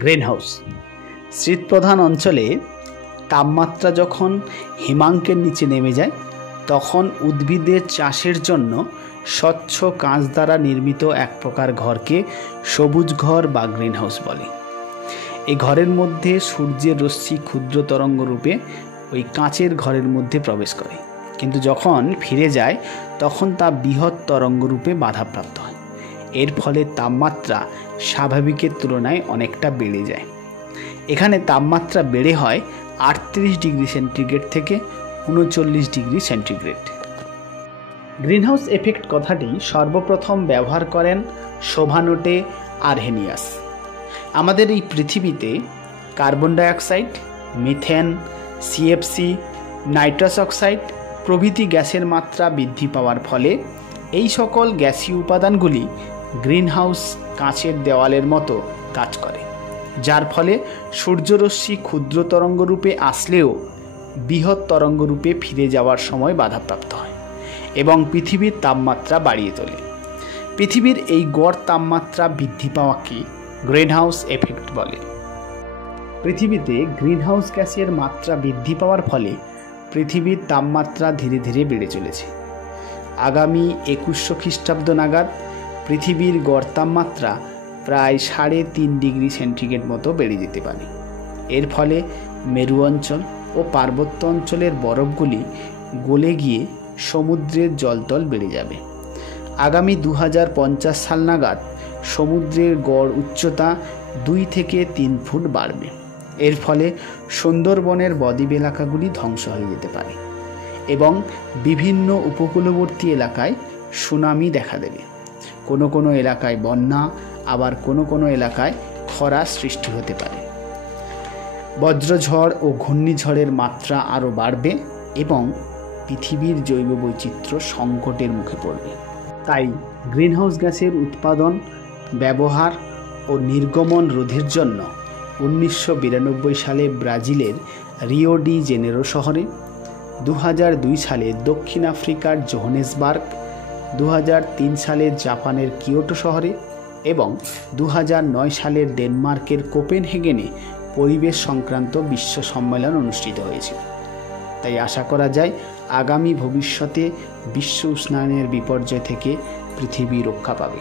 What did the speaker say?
Greenhouse শীতপ্রধান অঞ্চলে তাপমাত্রা যখন হিমাঙ্কের নিচে নেমে যায় তখন উদ্ভিদের চাষের জন্য স্বচ্ছ কাঁচ দ্বারা নির্মিত এক প্রকার ঘরকে সবুজ ঘর বা গ্রিনহাউস বলে। এই ঘরের মধ্যে সূর্যের রশ্মি ক্ষুদ্র তরঙ্গ রূপে ওই কাঁচের ঘরের মধ্যে প্রবেশ করে, কিন্তু যখন ফিরে যায় তখন তা বৃহৎ তরঙ্গ রূপে বাধাপ্রাপ্ত হয়। এর ফলে তাপমাত্রা স্বাভাবিকের তুলনায় অনেকটা বেড়ে যায়। এখানে তাপমাত্রা বেড়ে হয় 38 ডিগ্রি সেন্টিগ্রেড থেকে 39 ডিগ্রি সেন্টিগ্রেড। গ্রিনহাউস এফেক্ট কথাটি সর্বপ্রথম ব্যবহার করেন শোভানোটে আরহেনিয়াস। আমাদের এই পৃথিবীতে carbon dioxide, methane, CFC, nitrous oxide প্রভৃতি গ্যাসের মাত্রা বৃদ্ধি পাওয়ার ফলে এই সকল গ্যাসীয় উপাদানগুলি গ্রিনহাউস কাঁচের দেওয়ালের মতো কাজ করে, যার ফলে সূর্যরশ্মি ক্ষুদ্র তরঙ্গরূপে আসলেও বৃহৎ তরঙ্গরূপে ফিরে যাওয়ার সময় বাধাপ্রাপ্ত হয় এবং পৃথিবীর তাপমাত্রা বাড়িয়ে তোলে। পৃথিবীর এই গড় তাপমাত্রা বৃদ্ধি পাওয়াকে গ্রিনহাউস এফেক্ট বলে। পৃথিবীতে গ্রিনহাউস গ্যাসের মাত্রা বৃদ্ধি পাওয়ার ফলে পৃথিবীর তাপমাত্রা ধীরে ধীরে বেড়ে চলেছে। আগামী 2100 খ্রিস্টাব্দ নাগাদ পৃথিবীর গড় তাপমাত্রা প্রায় 3.5 ডিগ্রি সেন্টিগ্রেড মতো বেড়ে যেতে পারে। এর ফলে মেরু অঞ্চল ও পার্বত্য অঞ্চলের বরফগুলি গলে গিয়ে সমুদ্রের জলতল বেড়ে যাবে। আগামী 2050 সাল নাগাদ সমুদ্রের গড় উচ্চতা 2 থেকে 3 ফুট বাড়বে। এর ফলে সুন্দরবনের বদ্বীপ এলাকাগুলি ধ্বংস হয়ে যেতে পারে এবং বিভিন্ন উপকূলবর্তী এলাকায় সুনামি দেখা দেবে। কোনো কোনো এলাকায় বন্যা, আবার কোনো কোনো এলাকায় খরা সৃষ্টি হতে পারে। বজ্রঝড় ও ঘূর্ণিঝড়ের মাত্রা আরও বাড়বে এবং পৃথিবীর জৈব বৈচিত্র্য সংকটের মুখে পড়বে। তাই গ্রিনহাউস গ্যাসের উৎপাদন, ব্যবহার ও নির্গমন রোধের জন্য 1992 সালে ব্রাজিলের রিও ডি জেনেরো শহরে, 2002 সালে দক্ষিণ আফ্রিকার জোহানেসবার্গ, 2003 সালে জাপানের কিয়োটো শহরে এবং 2009 সালের ডেনমার্কের কোপেনহেগেনে পরিবেশ সংক্রান্ত বিশ্ব সম্মেলন অনুষ্ঠিত হয়েছে। তাই আশা করা যায় আগামী ভবিষ্যতে বিশ্ব উষ্ণায়নের বিপর্যয় থেকে পৃথিবী রক্ষা পাবে।